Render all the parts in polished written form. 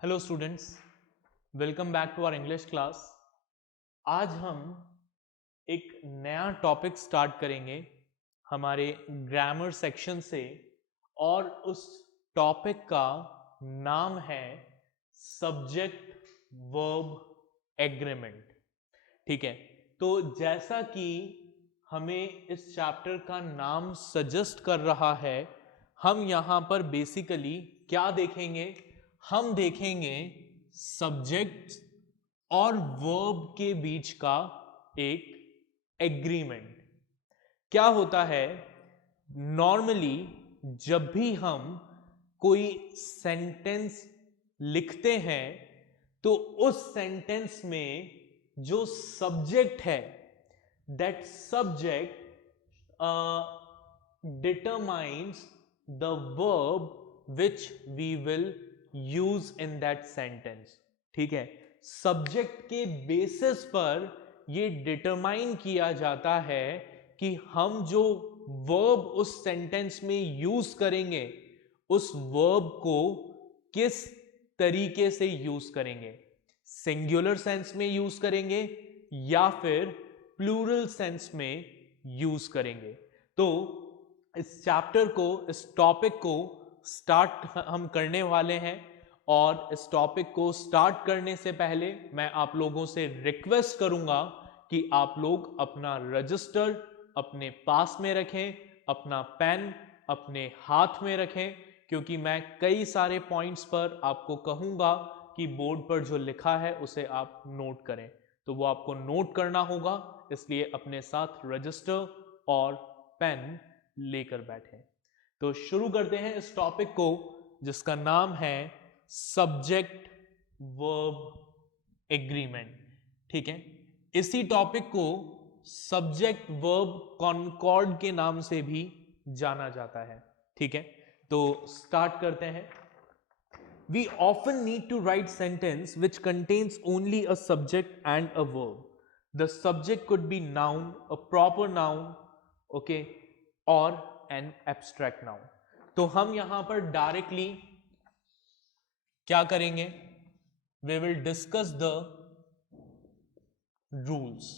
Hello students, welcome back to our English class. आज हम एक नया टॉपिक स्टार्ट करेंगे हमारे ग्रामर सेक्शन से और उस टॉपिक का नाम है सब्जेक्ट वर्ब एग्रीमेंट। ठीक है, तो जैसा कि हमें इस चैप्टर का नाम सजेस्ट कर रहा है, हम यहाँ पर बेसिकली क्या देखेंगे? हम देखेंगे सब्जेक्ट और वर्ब के बीच का एक एग्रीमेंट। क्या होता है, नॉर्मली जब भी हम कोई सेंटेंस लिखते हैं तो उस सेंटेंस में जो सब्जेक्ट है, that subject determines the verb which we will use in that sentence। ठीक है, सब्जेक्ट के बेसिस पर ये डिटरमाइन किया जाता है कि हम जो वर्ब उस सेंटेंस में यूज करेंगे उस वर्ब को किस तरीके से यूज करेंगे, सिंगुलर सेंस में यूज करेंगे या फिर प्लूरल सेंस में यूज करेंगे। तो इस चैप्टर को, इस टॉपिक को स्टार्ट हम करने वाले हैं और इस टॉपिक को स्टार्ट करने से पहले मैं आप लोगों से रिक्वेस्ट करूंगा कि आप लोग अपना रजिस्टर अपने पास में रखें, अपना पेन अपने हाथ में रखें, क्योंकि मैं कई सारे पॉइंट्स पर आपको कहूंगा कि बोर्ड पर जो लिखा है उसे आप नोट करें। तो वो आपको नोट करना होगा, इसलिए अपने साथ रजिस्टर और पेन लेकर बैठे। तो शुरू करते हैं इस टॉपिक को जिसका नाम है सब्जेक्ट वर्ब एग्रीमेंट। ठीक है, इसी टॉपिक को सब्जेक्ट वर्ब कॉनकॉर्ड के नाम से भी जाना जाता है। ठीक है, तो स्टार्ट करते हैं। We often need to write sentence which contains only a subject and a verb. The subject could be noun, a proper noun, okay, or an abstract noun. तो हम यहां पर डायरेक्टली क्या करेंगे? We will discuss the rules।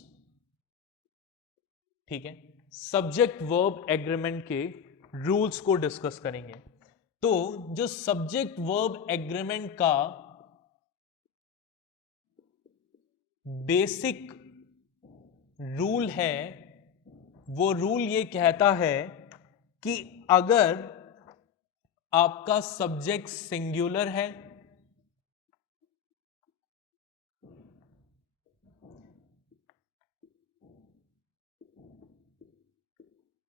ठीक है, subject verb agreement के rules को डिस्कस करेंगे। तो जो सब्जेक्ट वर्ब एग्रीमेंट का बेसिक रूल है, वो रूल ये कहता है कि अगर आपका सब्जेक्ट सिंगुलर है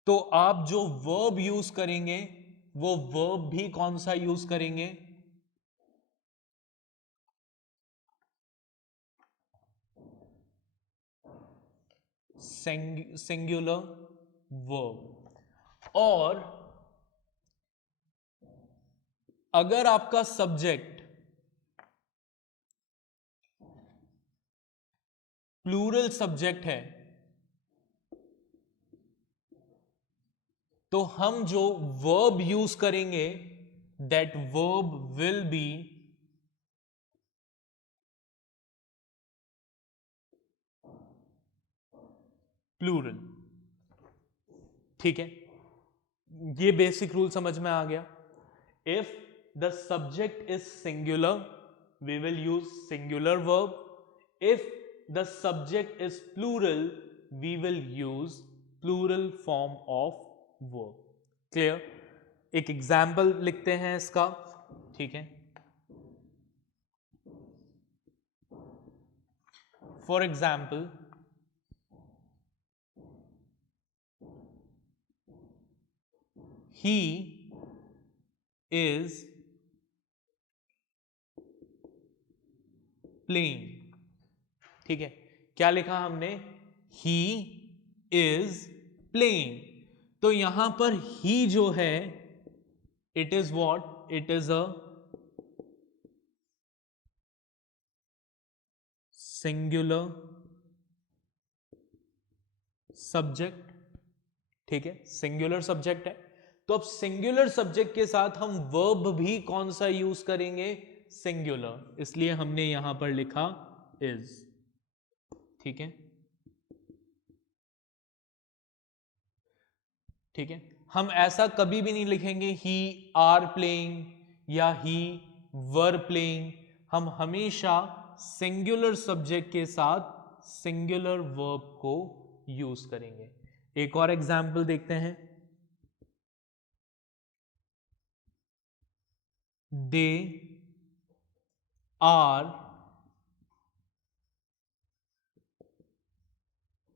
तो आप जो वर्ब यूज करेंगे वो वर्ब भी कौन सा यूज करेंगे? Singular verb. और अगर आपका सब्जेक्ट प्लूरल सब्जेक्ट है तो हम जो वर्ब यूज करेंगे that verb will be plural. ठीक है, ये बेसिक रूल समझ में आ गया। If the subject is singular we will use singular verb. If the subject is plural we will use plural form of verb. Clear? एक example लिखते हैं इसका। ठीक है, for example he is playing। ठीक है, क्या लिखा हमने? he is playing। तो यहां पर he जो है it is what? It is a singular subject. ठीक है, सिंगुलर सब्जेक्ट है। तो अब सिंगुलर सब्जेक्ट के साथ हम वर्ब भी कौन सा यूज करेंगे? सिंगुलर, इसलिए हमने यहां पर लिखा इज। ठीक है, ठीक है। हम ऐसा कभी भी नहीं लिखेंगे ही आर प्लेइंग या ही वर प्लेइंग। हम हमेशा सिंगुलर सब्जेक्ट के साथ सिंगुलर वर्ब को यूज करेंगे। एक और एग्जाम्पल देखते हैं। They are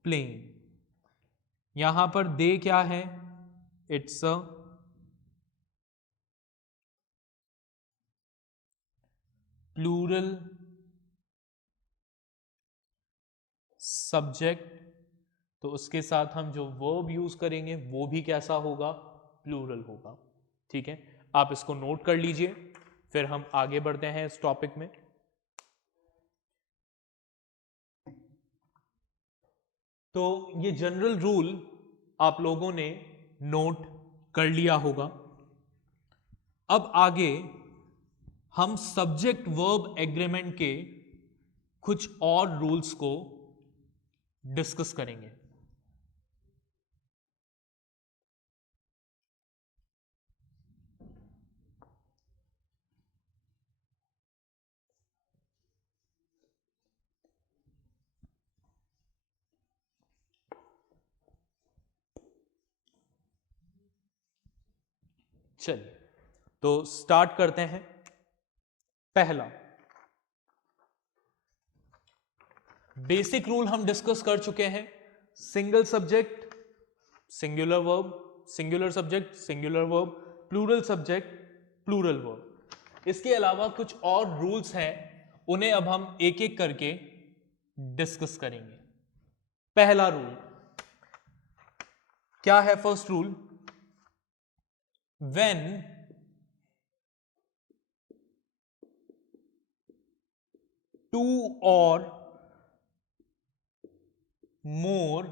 playing. यहां पर दे क्या है? इट्स अ प्लूरल सब्जेक्ट, तो उसके साथ हम जो वर्ब यूज करेंगे वो भी कैसा होगा? प्लूरल होगा। ठीक है, आप इसको नोट कर लीजिए, फिर हम आगे बढ़ते हैं इस टॉपिक में। तो ये जनरल रूल आप लोगों ने नोट कर लिया होगा। अब आगे हम सब्जेक्ट वर्ब एग्रीमेंट के कुछ और रूल्स को डिस्कस करेंगे। चलिए, तो स्टार्ट करते हैं। पहला बेसिक रूल हम डिस्कस कर चुके हैं। Single subject singular verb, singular subject singular verb, plural subject plural verb. इसके अलावा कुछ और रूल्स हैं, उन्हें अब हम एक एक करके डिस्कस करेंगे। पहला रूल क्या है? फर्स्ट रूल, व्हेन टू और more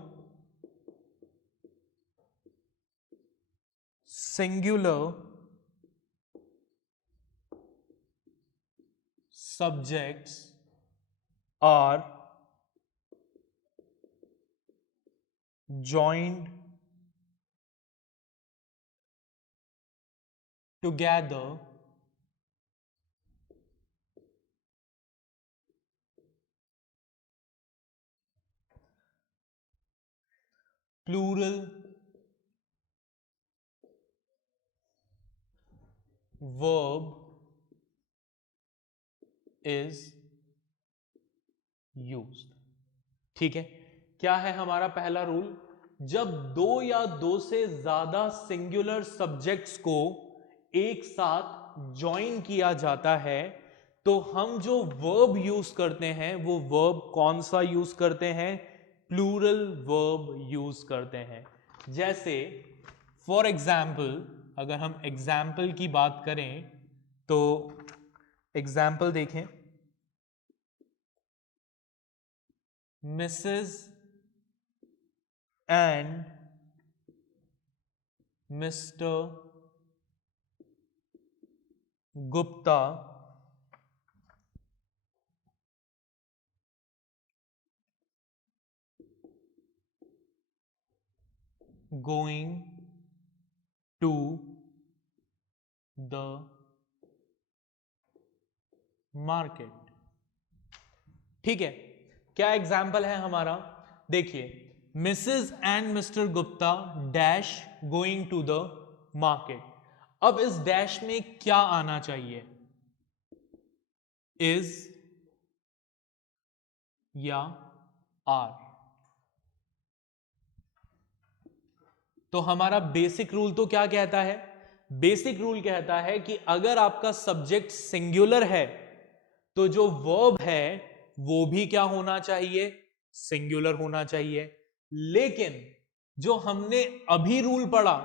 singular subjects are joined together plural verb is used। ठीक है, क्या है हमारा पहला रूल? जब दो या दो से ज्यादा सिंगुलर सब्जेक्ट्स को एक साथ ज्वाइन किया जाता है तो हम जो वर्ब यूज करते हैं वो वर्ब कौन सा यूज करते हैं? प्लूरल वर्ब यूज करते हैं। जैसे फॉर एग्जाम्पल, अगर हम एग्जाम्पल की बात करें तो एग्जाम्पल देखें, Mrs and Mr Gupta going to the market। ठीक है, क्या एग्जाम्पल है हमारा? देखिए, Mrs and Mr Gupta dash going to the market. अब इस डैश में क्या आना चाहिए? इज या आर। तो हमारा बेसिक रूल तो क्या कहता है? बेसिक रूल कहता है कि अगर आपका सब्जेक्ट सिंगुलर है तो जो वर्ब है वो भी क्या होना चाहिए? सिंगुलर होना चाहिए। लेकिन जो हमने अभी रूल पढ़ा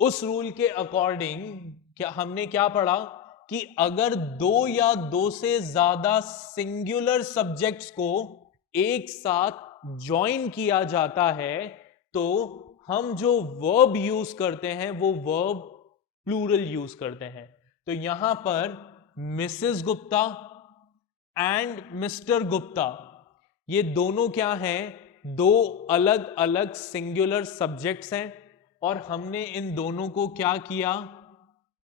उस रूल के अकॉर्डिंग हमने क्या पढ़ा कि अगर दो या दो से ज्यादा सिंगुलर सब्जेक्ट्स को एक साथ ज्वाइन किया जाता है तो हम जो वर्ब यूज करते हैं वो वर्ब प्लूरल यूज करते हैं। तो यहां पर Mrs Gupta and Mr Gupta, ये दोनों क्या हैं, दो अलग अलग सिंगुलर सब्जेक्ट्स हैं, और हमने इन दोनों को क्या किया,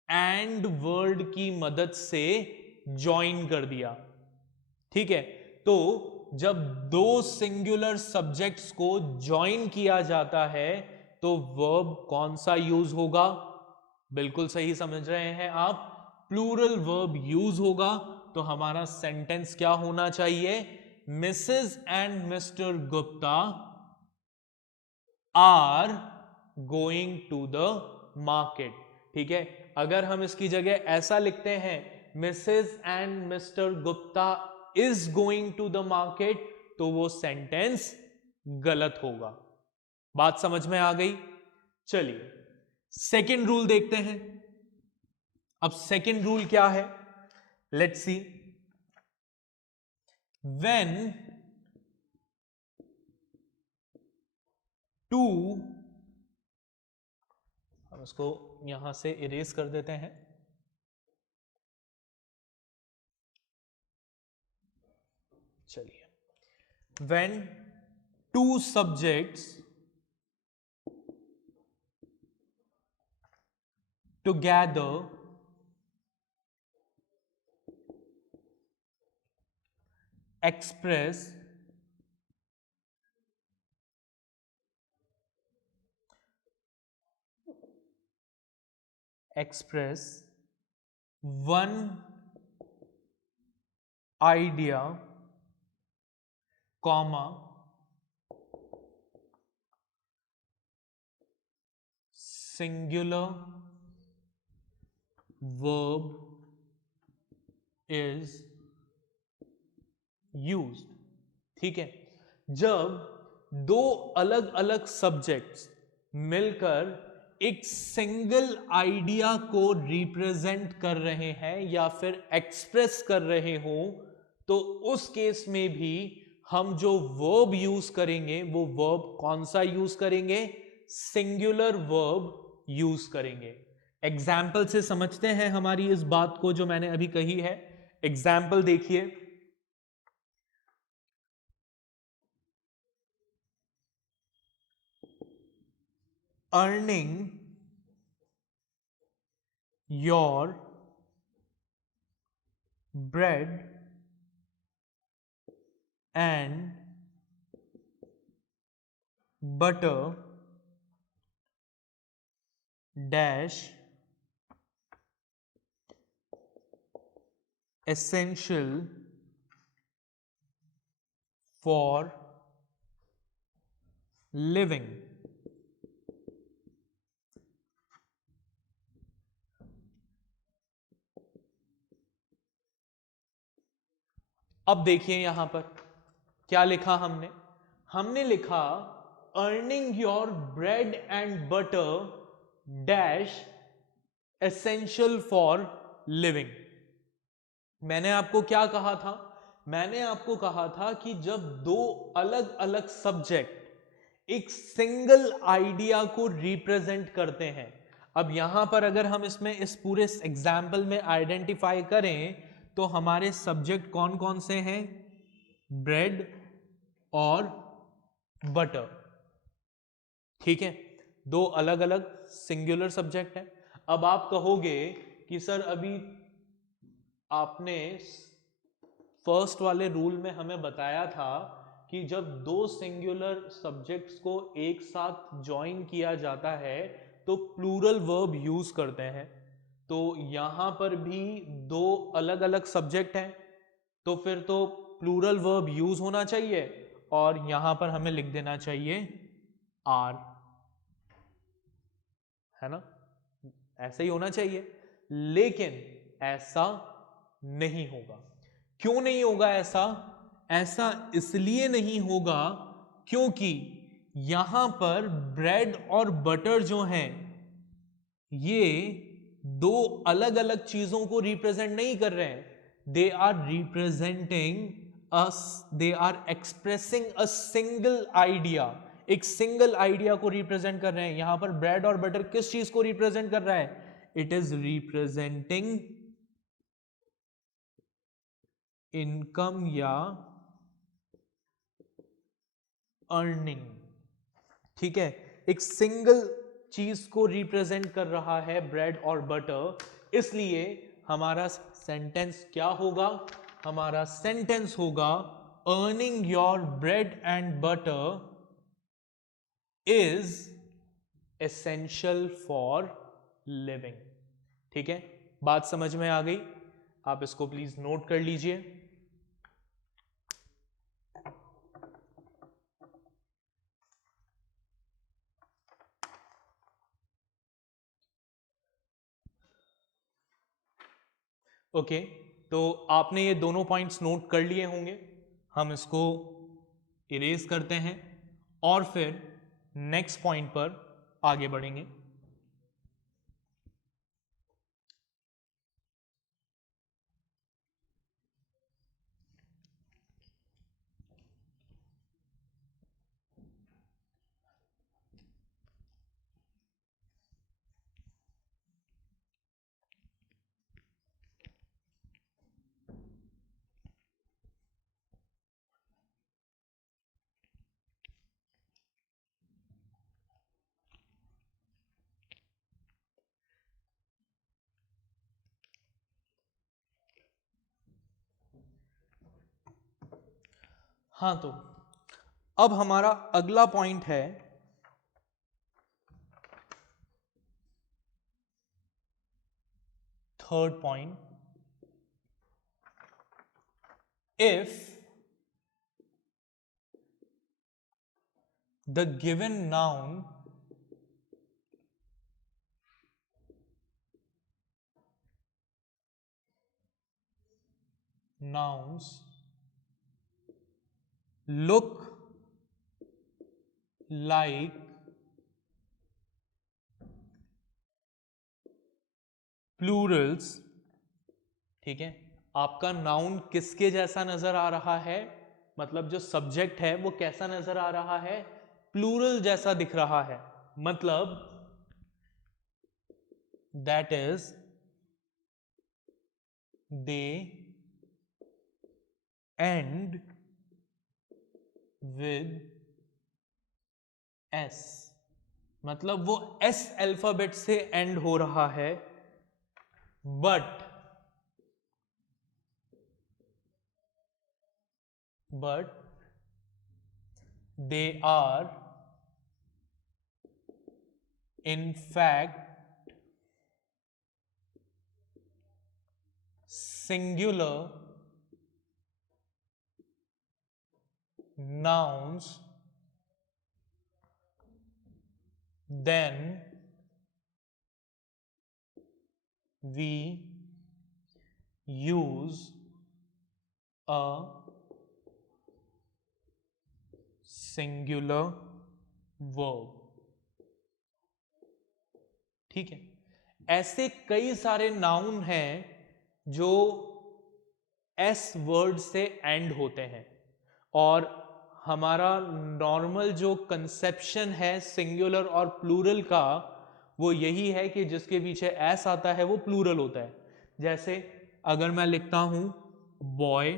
एंड वर्ड की मदद से ज्वाइन कर दिया। ठीक है, तो जब दो सिंगुलर सब्जेक्ट्स को ज्वाइन किया जाता है तो वर्ब कौन सा यूज होगा, बिल्कुल सही समझ रहे हैं आप, प्लूरल वर्ब यूज होगा। तो हमारा सेंटेंस क्या होना चाहिए, Mrs and Mr Gupta are going to the market. ठीक है, अगर हम इसकी जगह ऐसा लिखते हैं, Mrs and Mr Gupta is going to the market, तो वो सेंटेंस गलत होगा। बात समझ में आ गई। चलिए सेकेंड रूल देखते हैं। अब सेकेंड रूल क्या है, लेट्स सी। व्हेन टू, हम इसको यहां से इरेज कर देते हैं। चलिए, when two subjects together express one idea, comma, singular verb is used। ठीक है, जब दो अलग अलग सब्जेक्ट्स मिलकर एक सिंगल आइडिया को रिप्रेजेंट कर रहे हैं या फिर एक्सप्रेस कर रहे हो, तो उस केस में भी हम जो वर्ब यूज करेंगे वो वर्ब कौन सा यूज करेंगे, सिंगुलर वर्ब यूज करेंगे। एग्जाम्पल से समझते हैं हमारी इस बात को जो मैंने अभी कही है। एग्जाम्पल देखिए, earning your bread and butter dash essential for living। अब देखिए यहां पर क्या लिखा हमने, हमने लिखा earning your bread and butter dash essential for living. मैंने आपको क्या कहा था, मैंने आपको कहा था कि जब दो अलग अलग सब्जेक्ट एक सिंगल आइडिया को रिप्रेजेंट करते हैं, अब यहां पर अगर हम इसमें इस पूरे एग्जाम्पल में आइडेंटिफाई करें तो हमारे सब्जेक्ट कौन कौन से हैं, ब्रेड और बटर। ठीक है, दो अलग अलग सिंगुलर सब्जेक्ट हैं। अब आप कहोगे कि सर अभी आपने फर्स्ट वाले रूल में हमें बताया था कि जब दो सिंगुलर सब्जेक्ट्स को एक साथ ज्वाइन किया जाता है तो प्लूरल वर्ब यूज करते हैं, तो यहां पर भी दो अलग अलग सब्जेक्ट हैं, तो फिर तो प्लूरल वर्ब यूज होना चाहिए और यहां पर हमें लिख देना चाहिए आर, है ना, ऐसा ही होना चाहिए। लेकिन ऐसा नहीं होगा। क्यों नहीं होगा ऐसा, ऐसा इसलिए नहीं होगा क्योंकि यहां पर ब्रेड और बटर जो हैं ये दो अलग अलग चीजों को रिप्रेजेंट नहीं कर रहे हैं, they are representing us, they are expressing a single idea, एक सिंगल आइडिया को रिप्रेजेंट कर रहे हैं। यहां पर ब्रेड और बटर किस चीज को रिप्रेजेंट कर रहा है, इट इज रिप्रेजेंटिंग इनकम या अर्निंग, ठीक है, एक सिंगल चीज को रिप्रेजेंट कर रहा है ब्रेड और बटर, इसलिए हमारा सेंटेंस क्या होगा, हमारा सेंटेंस होगा earning your bread and butter is essential for living. ठीक है, बात समझ में आ गई, आप इसको प्लीज नोट कर लीजिए। ओके, तो आपने ये दोनों पॉइंट्स नोट कर लिए होंगे, हम इसको इरेज करते हैं और फिर नेक्स्ट पॉइंट पर आगे बढ़ेंगे। हाँ, तो अब हमारा अगला पॉइंट है third point, if the given noun nouns look like plurals, ठीक है, आपका नाउन किसके जैसा नजर आ रहा है, मतलब जो सब्जेक्ट है वो कैसा नजर आ रहा है, प्लूरल जैसा दिख रहा है, मतलब that is they end with S, मतलब वो एस अल्फाबेट से एंड हो रहा है, but they are in fact singular nouns, then we use a singular verb। ठीक है, ऐसे कई सारे नाउन हैं जो एस वर्ड से एंड होते हैं, और हमारा नॉर्मल जो कंसेप्शन है सिंगुलर और प्लूरल का वो यही है कि जिसके पीछे एस आता है वो प्लूरल होता है। जैसे अगर मैं लिखता हूं बॉय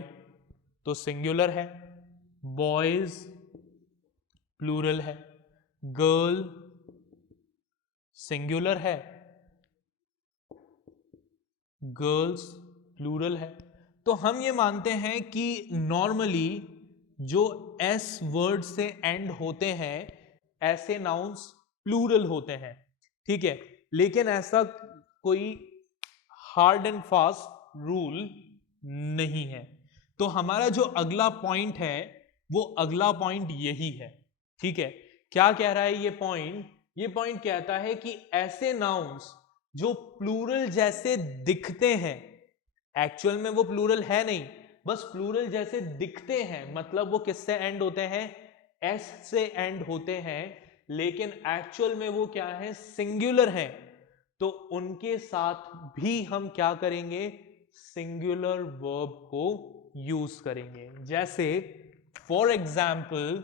तो सिंगुलर है, बॉयज प्लूरल है, गर्ल सिंगुलर है, गर्ल्स प्लूरल है। तो हम ये मानते हैं कि नॉर्मली जो एस वर्ड से एंड होते हैं ऐसे नाउन्स प्लूरल होते हैं, ठीक है, लेकिन ऐसा कोई हार्ड एंड फास्ट रूल नहीं है। तो हमारा जो अगला पॉइंट है वो अगला पॉइंट यही है, ठीक है। क्या कह रहा है ये पॉइंट, ये पॉइंट कहता है कि ऐसे नाउन्स जो प्लूरल जैसे दिखते हैं, एक्चुअल में वो प्लूरल है नहीं, बस प्लूरल जैसे दिखते हैं, मतलब वो किससे एंड होते हैं, एस से एंड होते हैं, लेकिन एक्चुअल में वो क्या है, सिंगुलर है, तो उनके साथ भी हम क्या करेंगे, सिंगुलर वर्ब को यूज करेंगे। जैसे फॉर एग्जाम्पल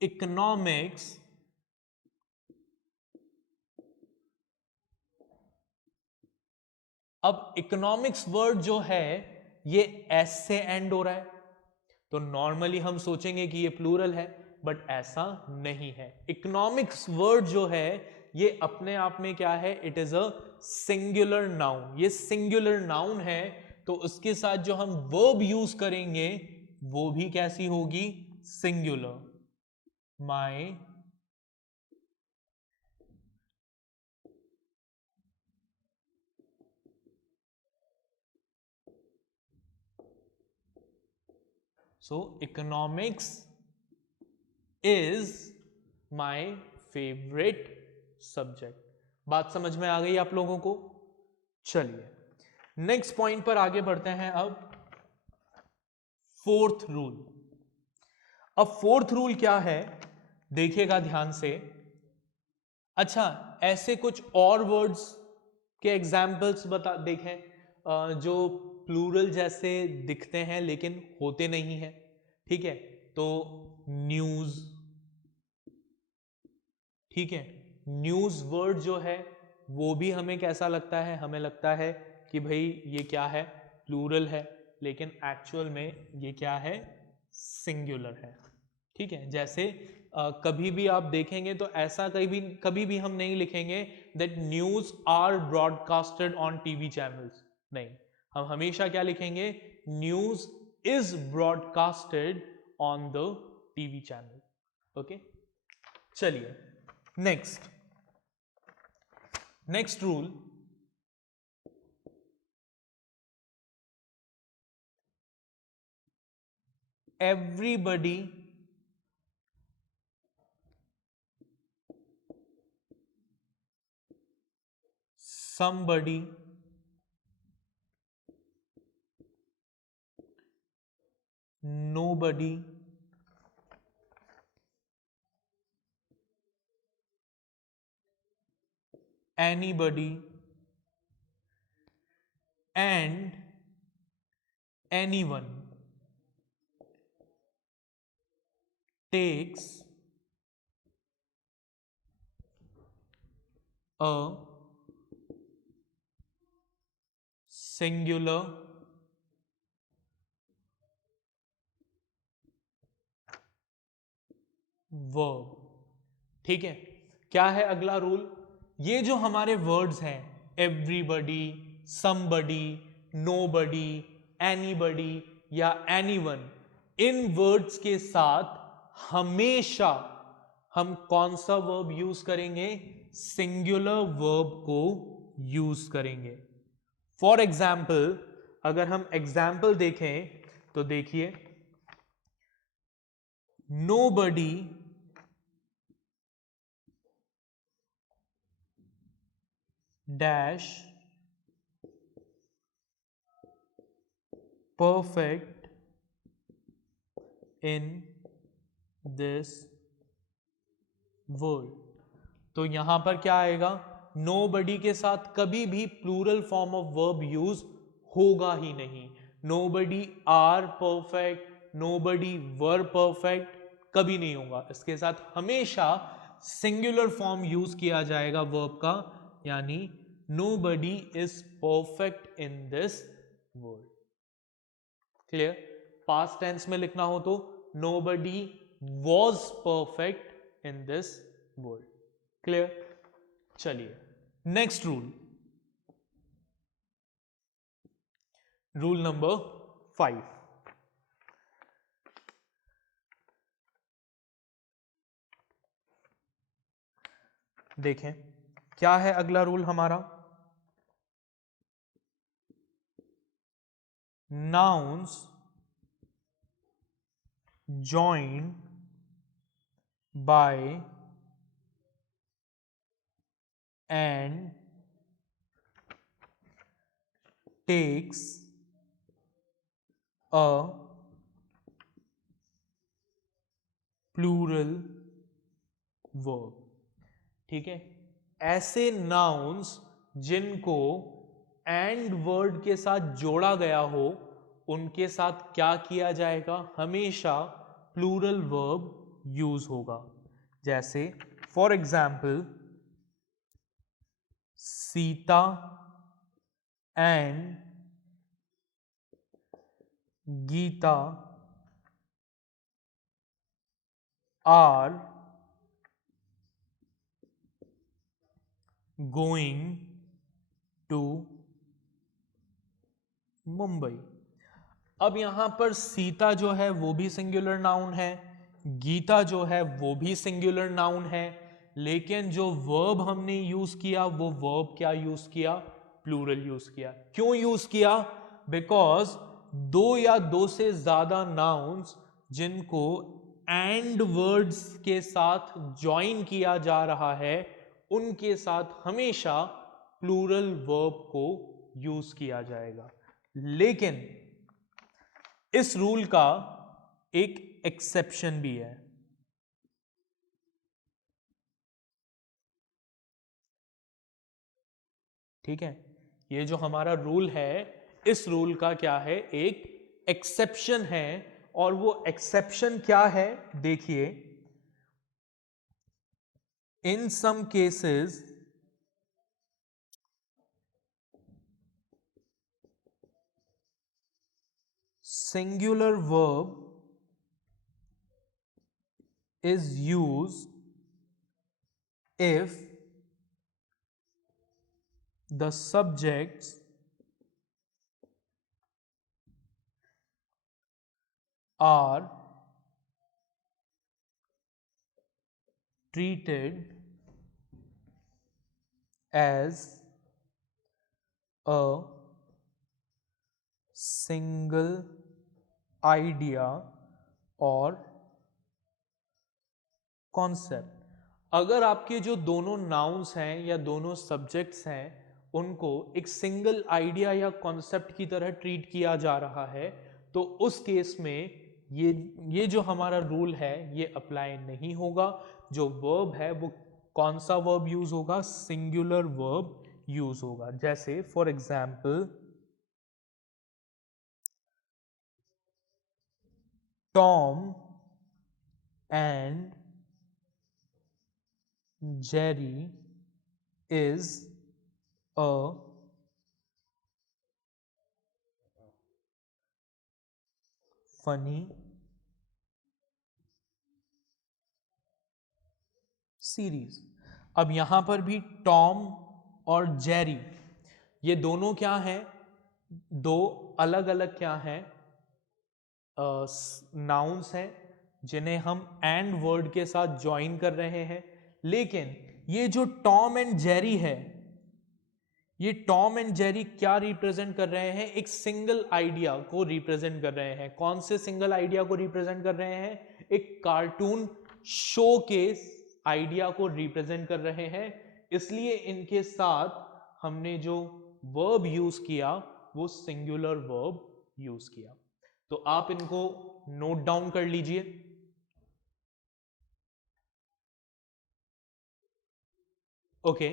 इकोनॉमिक्स अब इकोनॉमिक्स वर्ड जो है ये एस से एंड हो रहा है, तो नॉर्मली हम सोचेंगे कि ये प्लूरल है, बट ऐसा नहीं है। इकोनॉमिक्स वर्ड जो है ये अपने आप में क्या है, it is a singular noun. ये सिंगुलर नाउन है, तो उसके साथ जो हम वर्ब यूज करेंगे वो भी कैसी होगी, singular. My so economics is my favourite subject. बात समझ में आ गई आप लोगों को? चलिए नेक्स्ट पॉइंट पर आगे बढ़ते हैं। अब फोर्थ रूल। अब फोर्थ रूल क्या है, देखिएगा ध्यान से। अच्छा, ऐसे कुछ और वर्ड्स के एग्जाम्पल्स बता देखें जो प्लूरल जैसे दिखते हैं लेकिन होते नहीं हैं। ठीक है, तो न्यूज, ठीक है, न्यूज वर्ड जो है वो भी हमें कैसा लगता है, हमें लगता है कि भाई ये क्या है, प्लूरल है, लेकिन एक्चुअल में ये क्या है, सिंगुलर है। ठीक है, जैसे कभी भी आप देखेंगे तो ऐसा कभी भी हम नहीं लिखेंगे that news are broadcasted on TV channels, नहीं, हम हमेशा क्या लिखेंगे, news is broadcasted on the TV channel. Okay, चलिए next rule. Everybody somebody nobody anybody and anyone takes a singular verb। ठीक है, क्या है अगला रूल, ये जो हमारे वर्ड्स हैं एवरीबडी, समबडी, नोबडी, एनीबडी या एनीवन, इन वर्ड्स के साथ हमेशा हम कौन सा वर्ब यूज करेंगे, सिंगुलर वर्ब को यूज करेंगे। फॉर एग्जाम्पल, अगर हम एग्जाम्पल देखें तो देखिए, nobody dash perfect in this world। तो यहां पर क्या आएगा, nobody के साथ कभी भी plural form of verb use होगा ही नहीं। nobody are perfect, nobody were perfect कभी नहीं होगा, इसके साथ हमेशा सिंगुलर फॉर्म यूज किया जाएगा वर्ब का, यानी nobody is perfect in this world। Clear? Past tense में लिखना हो तो nobody was perfect in this world। Clear? चलिए नेक्स्ट रूल, रूल नंबर 5। देखें क्या है अगला रूल हमारा, nouns joined by and takes a plural verb। ठीक है, ऐसे नाउन्स जिनको एंड वर्ड के साथ जोड़ा गया हो उनके साथ क्या किया जाएगा, हमेशा प्लूरल वर्ब यूज होगा। जैसे for example, Sita and Gita are going to Mumbai. अब यहां पर सीता जो है वो भी सिंगुलर नाउन है, गीता जो है वो भी सिंगुलर नाउन है, लेकिन जो वर्ब हमने यूज किया वो वर्ब क्या यूज किया, प्लूरल यूज किया। क्यों यूज किया? बिकॉज दो या दो से ज्यादा नाउन्स जिनको एंड वर्ड्स के साथ ज्वाइन किया जा रहा है उनके साथ हमेशा प्लूरल वर्ब को यूज किया जाएगा। लेकिन इस रूल का एक एक्सेप्शन भी है। ठीक है, ये जो हमारा रूल है इस रूल का क्या है, एक एक्सेप्शन है। और वो एक्सेप्शन क्या है देखिए, in some cases singular verb is used if the subjects are treated as a single idea or concept. अगर आपके जो दोनों नाउन्स हैं या दोनों सब्जेक्ट्स हैं उनको एक सिंगल आइडिया या कॉन्सेप्ट की तरह ट्रीट किया जा रहा है तो उस केस में ये जो हमारा रूल है ये अप्लाई नहीं होगा। जो वर्ब है वो कौन सा वर्ब यूज होगा, सिंगुलर वर्ब यूज होगा। जैसे for example Tom and Jerry is a funny series. अब यहां पर भी टॉम और जेरी ये दोनों क्या हैं, दो अलग अलग क्या हैं, नाउन्स हैं जिन्हें हम एंड वर्ड के साथ ज्वाइन कर रहे हैं। लेकिन ये जो टॉम एंड जेरी है, ये टॉम एंड जेरी क्या रिप्रेजेंट कर रहे हैं, एक सिंगल आइडिया को रिप्रेजेंट कर रहे हैं। कौन से सिंगल आइडिया को रिप्रेजेंट कर रहे हैं, एक कार्टून शो के आइडिया को रिप्रेजेंट कर रहे हैं। इसलिए इनके साथ हमने जो वर्ब यूज किया वो सिंगुलर वर्ब यूज किया। तो आप इनको नोट डाउन कर लीजिए। ओके,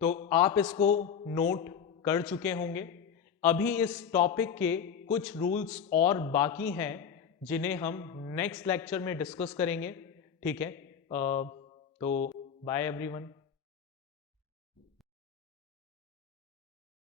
तो आप इसको नोट कर चुके होंगे। अभी इस टॉपिक के कुछ रूल्स और बाकी हैं जिन्हें हम नेक्स्ट लेक्चर में डिस्कस करेंगे। ठीक है, तो बाय एवरीवन।